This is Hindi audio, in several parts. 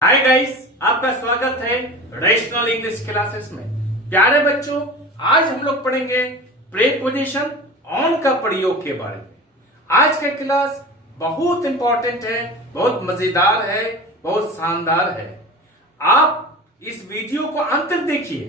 हाय गाइस, आपका स्वागत है रेशनल इंग्लिश क्लासेस में। प्यारे बच्चों, आज हम लोग पढ़ेंगे प्रीपोजिशन ऑन का प्रयोग के बारे में। आज का क्लास बहुत इंपॉर्टेंट है, बहुत मजेदार है, बहुत शानदार है। आप इस वीडियो को अंत तक देखिए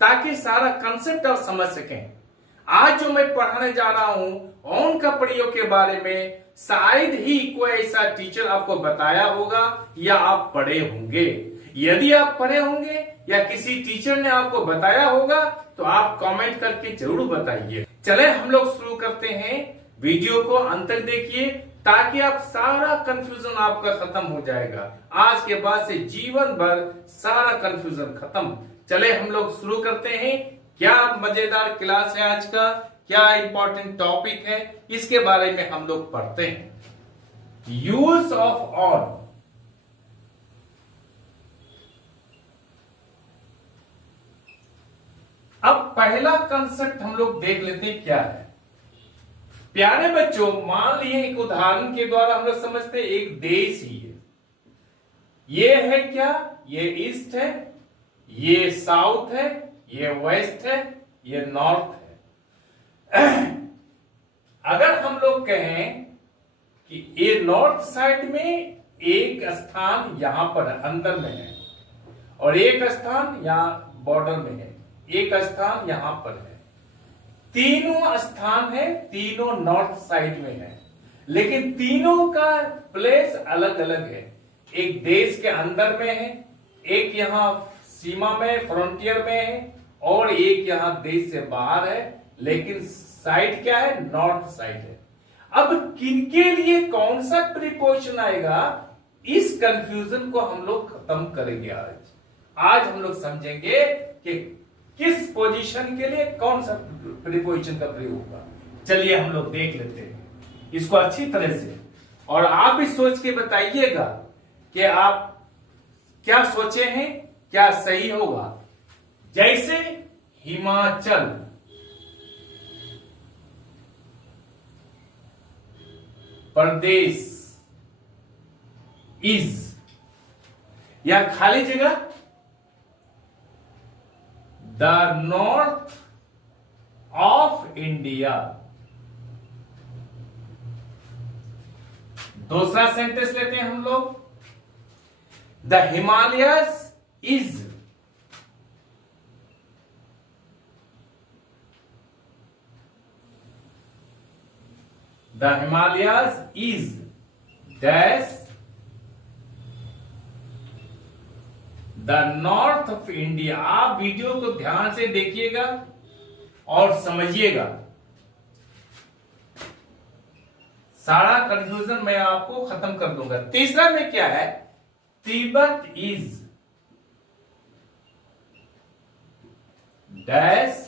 ताकि सारा कंसेप्ट आप समझ सकें। आज जो मैं पढ़ाने जा रहा हूं ऑन का प्रयोग के बारे में, शायद ही कोई ऐसा टीचर आपको बताया होगा या आप पढ़े होंगे। यदि आप पढ़े होंगे या किसी टीचर ने आपको बताया होगा तो आप कमेंट करके जरूर बताइए। चले हम लोग शुरू करते हैं। वीडियो को अंत तक देखिए ताकि आप सारा कंफ्यूजन आपका खत्म हो जाएगा। आज के बाद से जीवन भर सारा कंफ्यूजन खत्म। चले हम लोग शुरू करते हैं। क्या मजेदार क्लास है आज का, क्या इंपॉर्टेंट टॉपिक है, इसके बारे में हम लोग पढ़ते हैं। Use of on. अब पहला कंसेप्ट हम लोग देख लेते हैं क्या है। प्यारे बच्चों, मान लिए एक उदाहरण के द्वारा हम लोग समझते हैं एक देश ही है। ये है क्या, ये ईस्ट है, ये साउथ है, ये वेस्ट है, ये नॉर्थ है। अगर हम लोग कहें कि ये नॉर्थ साइड में एक स्थान यहां पर अंदर में है और एक स्थान यहां बॉर्डर में है, एक स्थान यहां पर है। तीनों स्थान है, तीनों नॉर्थ साइड में है, लेकिन तीनों का प्लेस अलग अलग है। एक देश के अंदर में है, एक यहां सीमा में फ्रंटियर में है, और एक यहां देश से बाहर है, लेकिन साइड क्या है, नॉर्थ साइड है। अब किनके लिए कौन सा प्रीपोजिशन आएगा, इस कंफ्यूजन को हम लोग खत्म करेंगे। आज हम लोग समझेंगे कि किस पोजीशन के लिए कौन सा प्रीपोजिशन का प्रयोग होगा। चलिए हम लोग देख लेते हैं इसको अच्छी तरह से, और आप भी सोच के बताइएगा कि आप क्या सोचे हैं, क्या सही होगा। जैसे हिमाचल, प्रदेश, इज, या खाली जगह द नॉर्थ ऑफ इंडिया। दूसरा सेंटेंस लेते हैं हम लोग, the Himalayas is The Himalayas is dash the north of India। आप वीडियो को ध्यान से देखिएगा और समझिएगा। सारा कंफ्यूजन मैं आपको खत्म कर दूंगा। तीसरा में क्या है, Tibet is dash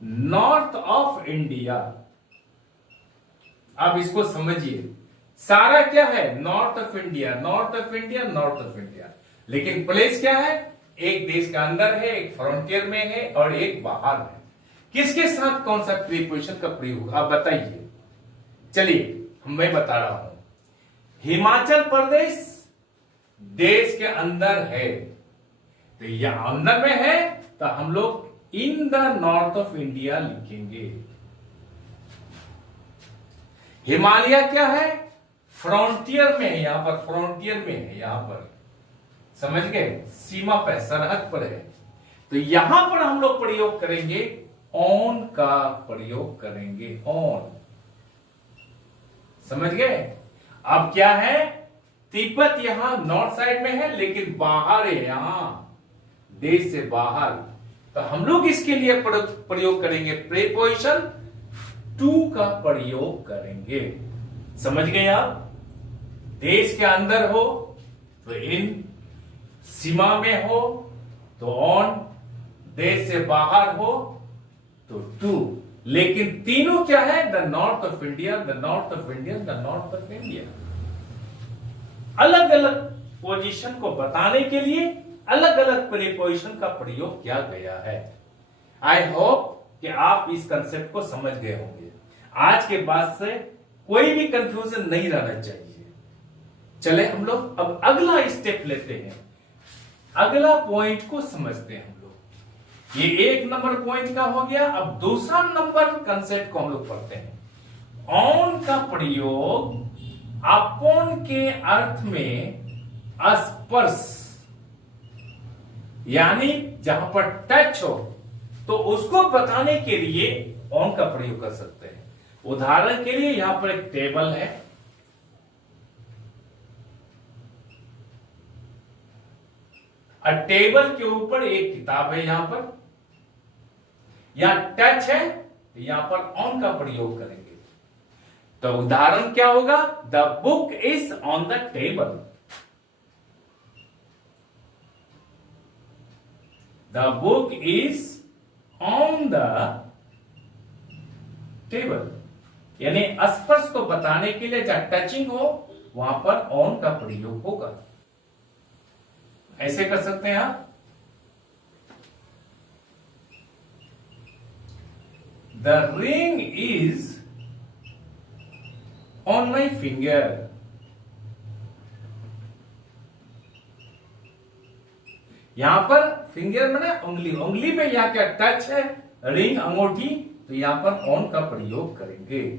north of India. अब इसको समझिए, सारा क्या है, north of India, north of India, north of India, लेकिन प्लेस क्या है, एक देश के अंदर है, एक फ्रंटियर में है, और एक बाहर है। किसके साथ कौन सा प्रीपोजिशन का प्रयोग, आप बताइए। चलिए मैं बता रहा हूं। हिमाचल प्रदेश देश के अंदर है, तो यह अंदर में है, तो हम लोग in the north of India लिखेंगे। हिमालय क्या है, फ्रंटियर में है, यहां पर फ्रंटियर में है, यहां पर समझ गए, सीमा पर, सरहद पर है। तो यहां पर हम लोग प्रयोग करेंगे, ऑन का प्रयोग करेंगे, ऑन। समझ गए। अब क्या है, तिब्बत यहां नॉर्थ साइड में है, लेकिन बाहर है, यहां देश से बाहर। तो हम लोग इसके लिए प्रयोग करेंगे प्रीपोजिशन टू का प्रयोग करेंगे। समझ गए आप। देश के अंदर हो तो इन, सीमा में हो तो ऑन, देश से बाहर हो तो टू, लेकिन तीनों क्या है, the north of India, the north of India, the north of India. अलग अलग पोजीशन को बताने के लिए अलग अलग प्रीपोजिशन का प्रयोग किया गया है। आई होप कि आप इस कंसेप्ट को समझ गए होंगे। आज के बाद से कोई भी कंफ्यूजन नहीं रहना चाहिए। चले हम लोग अब अगला स्टेप लेते हैं, अगला पॉइंट को समझते हैं हम लोग। ये एक नंबर पॉइंट का हो गया। अब दूसरा नंबर कंसेप्ट को हम लोग पढ़ते हैं। ऑन का प्रयोग अपॉन के अर्थ में स्पर्श, यानी जहां पर टच हो तो उसको बताने के लिए ऑन का प्रयोग कर सकते हैं। उदाहरण के लिए यहां पर एक टेबल है, और टेबल के ऊपर एक किताब है, यहां पर यहां टच है तो यहां पर ऑन का प्रयोग करेंगे। तो उदाहरण क्या होगा? The book is on the table. The book is on the table, यानी स्पर्श को बताने के लिए जहां टचिंग हो वहां पर ऑन का प्रयोग होगा। ऐसे कर सकते हैं आप। The ring is on my finger. यहां पर फिंगर मैंने उंगली, उंगली में यहां क्या टच है, रिंग अंगूठी, तो यहां पर ऑन का प्रयोग करेंगे।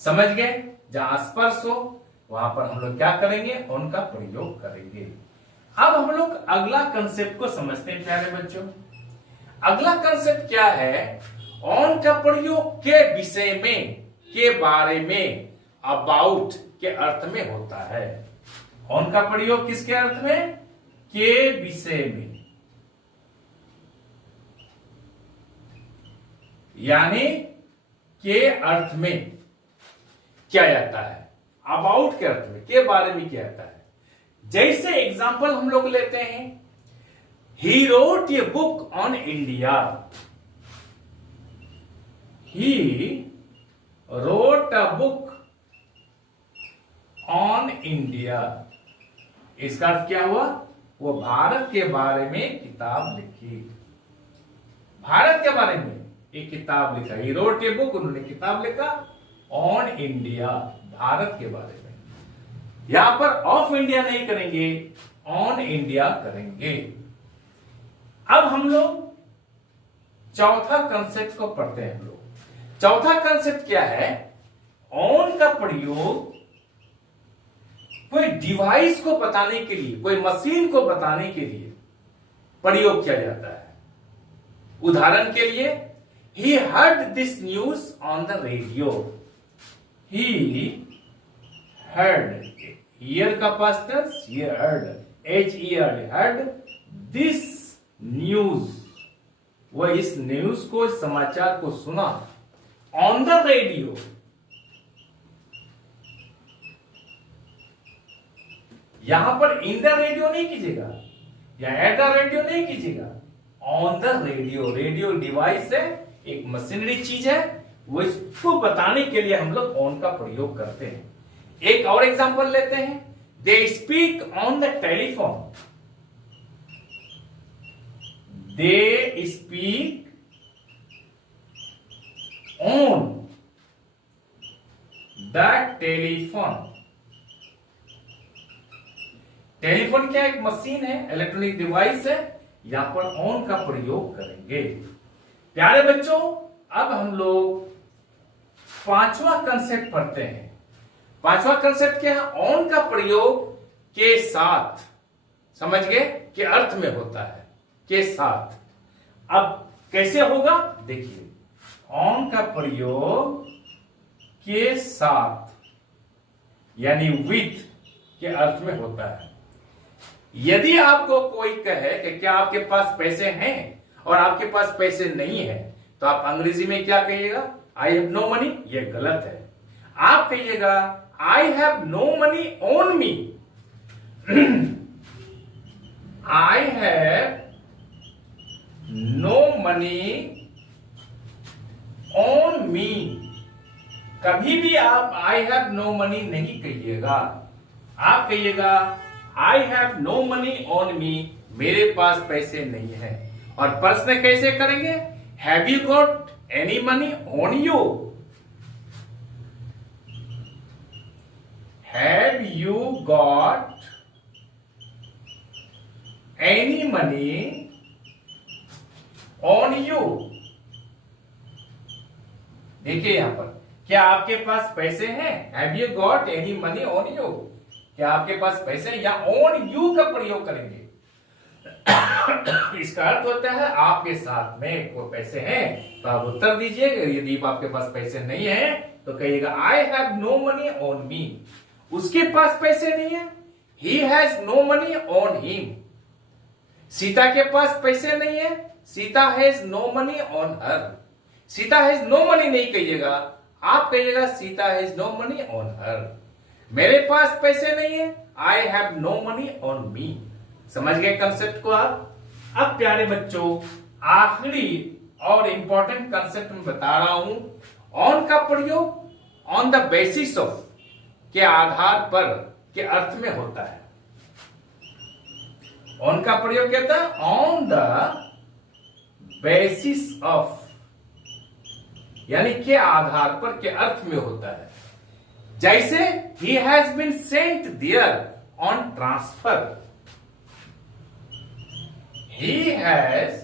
समझ गए? जहां स्पर्श हो वहां पर हम लोग क्या करेंगे? ऑन का प्रयोग करेंगे। अब हम लोग अगला कंसेप्ट को समझते हैं प्यारे बच्चों। अगला कंसेप्ट क्या है? ऑन का प्रयोग के विषय में, के बारे में, अबाउट के अर्थ में होता है। ऑन का प्रयोग किसके अर्थ में? के विषय में, यानी के अर्थ में क्या जाता है, अबाउट के अर्थ में, के बारे में क्या जाता है। जैसे एग्जांपल हम लोग लेते हैं, he wrote a book on India. He wrote a book on India. इसका अर्थ क्या हुआ? वो भारत के बारे में किताब लिखी। भारत के बारे में एक किताब लिखा। ही रोट ए बुक, उन्होंने किताब लिखा ऑन इंडिया, भारत के बारे में। यहां पर ऑफ इंडिया नहीं करेंगे, ऑन इंडिया करेंगे। अब हम लोग चौथा कंसेप्ट को पढ़ते हैं। हम लोग चौथा कंसेप्ट क्या है? ऑन का प्रयोग कोई डिवाइस को बताने के लिए, कोई मशीन को बताने के लिए प्रयोग किया जाता है। उदाहरण के लिए, he heard this news on the radio. He heard, hear का past tense, he heard, heard this news, वह इस न्यूज को, इस समाचार को सुना ऑन द रेडियो। यहां पर इन द रेडियो नहीं कीजिएगा या एट द रेडियो नहीं कीजिएगा, on the radio. Radio device है, एक मशीनरी चीज है, वो इसको बताने के लिए हम लोग ऑन का प्रयोग करते हैं। एक और एग्जांपल लेते हैं, they speak on the telephone. They speak on the telephone. Telephone क्या? एक मशीन है, इलेक्ट्रॉनिक डिवाइस है, यहां पर ऑन का प्रयोग करेंगे। प्यारे बच्चों, अब हम लोग पांचवा कंसेप्ट पढ़ते हैं। पांचवा कंसेप्ट क्या है? ऑन का प्रयोग के साथ, समझ गए, के अर्थ में होता है, के साथ। अब कैसे होगा देखिए, ऑन का प्रयोग के साथ यानी विथ के अर्थ में होता है। यदि आपको कोई कहे कि क्या आपके पास पैसे हैं और आपके पास पैसे नहीं है, तो आप अंग्रेजी में क्या कहिएगा? I have no money. यह गलत है। आप कहिएगा I have no money on me. I have no money on me. कभी भी आप आई हैव नो मनी नहीं कहिएगा, आप कहिएगा I have no money on me, मेरे पास पैसे नहीं है। और प्रश्न कैसे करेंगे? Have you got any money on you? Have you got any money on you. देखिए यहां पर, क्या आपके पास पैसे हैं? Have you got any money on you, क्या आपके पास पैसे हैं, या ऑन यू का प्रयोग करेंगे। इसका अर्थ होता है आपके साथ में कोई पैसे हैं तो आप उत्तर दीजिएगा। यदि आपके पास पैसे नहीं है तो कहिएगा I have no money on me. उसके पास पैसे नहीं है, he has no money on him. Sita के पास पैसे नहीं है, Sita has no money on her. Sita has no money नहीं कहिएगा, आप कहिएगा Sita has no money on her. मेरे पास पैसे नहीं है, I have no money on me. समझ गए कंसेप्ट को आप? अब प्यारे बच्चों, आखिरी और इंपॉर्टेंट कंसेप्ट में बता रहा हूं। ऑन का प्रयोग ऑन द बेसिस ऑफ के आधार पर के अर्थ में होता है। ऑन का प्रयोग क्या था? ऑन द बेसिस ऑफ, यानी के आधार पर के अर्थ में होता है। जैसे he has been sent there on transfer, he has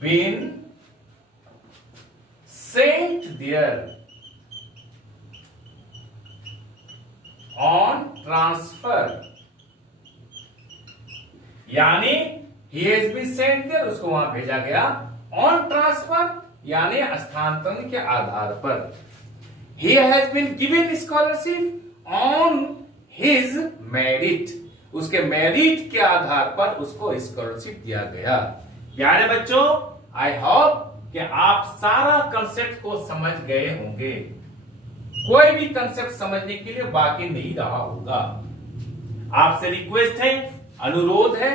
been sent there on transfer, यानी he has been sent there, उसको वहां भेजा गया। on transfer यानी स्थानांतरण के आधार पर। he has been given scholarship on his merit, उसके मेरिट के आधार पर उसको स्कॉलरशिप दिया गया। प्यारे बच्चों, आई होप कि आप सारा कंसेप्ट को समझ गए होंगे। कोई भी कंसेप्ट समझने के लिए बाकी नहीं रहा होगा। आपसे रिक्वेस्ट है, अनुरोध है,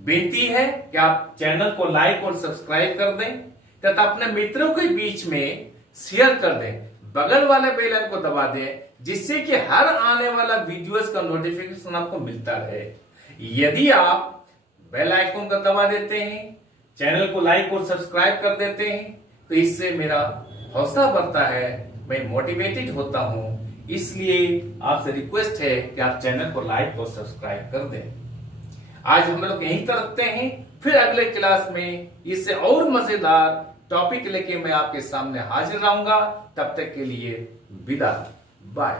बेनती है कि आप चैनल को लाइक और सब्सक्राइब कर दें तथा अपने मित्रों के बीच में शेयर कर दें। बगल वाले बेल आइकन को दबा दें जिससे कि हर आने वाला वीडियोस का नोटिफिकेशन आपको मिलता रहे। यदि आप बेल आइकन को दबा देते हैं, चैनल को लाइक और सब्सक्राइब कर देते हैं, तो इससे मेरा हौसला बढ़ता है, मैं मोटिवेटेड होता हूं। इसलिए आपसे रिक्वेस्ट है कि आप चैनल को लाइक और सब्सक्राइब कर दें। आज हम लोग यहीं तक रखते हैं, फिर अगले क्लास में इससे और मजेदार टॉपिक लेके मैं आपके सामने हाजिर रहूंगा। तब तक के लिए विदा, बाय।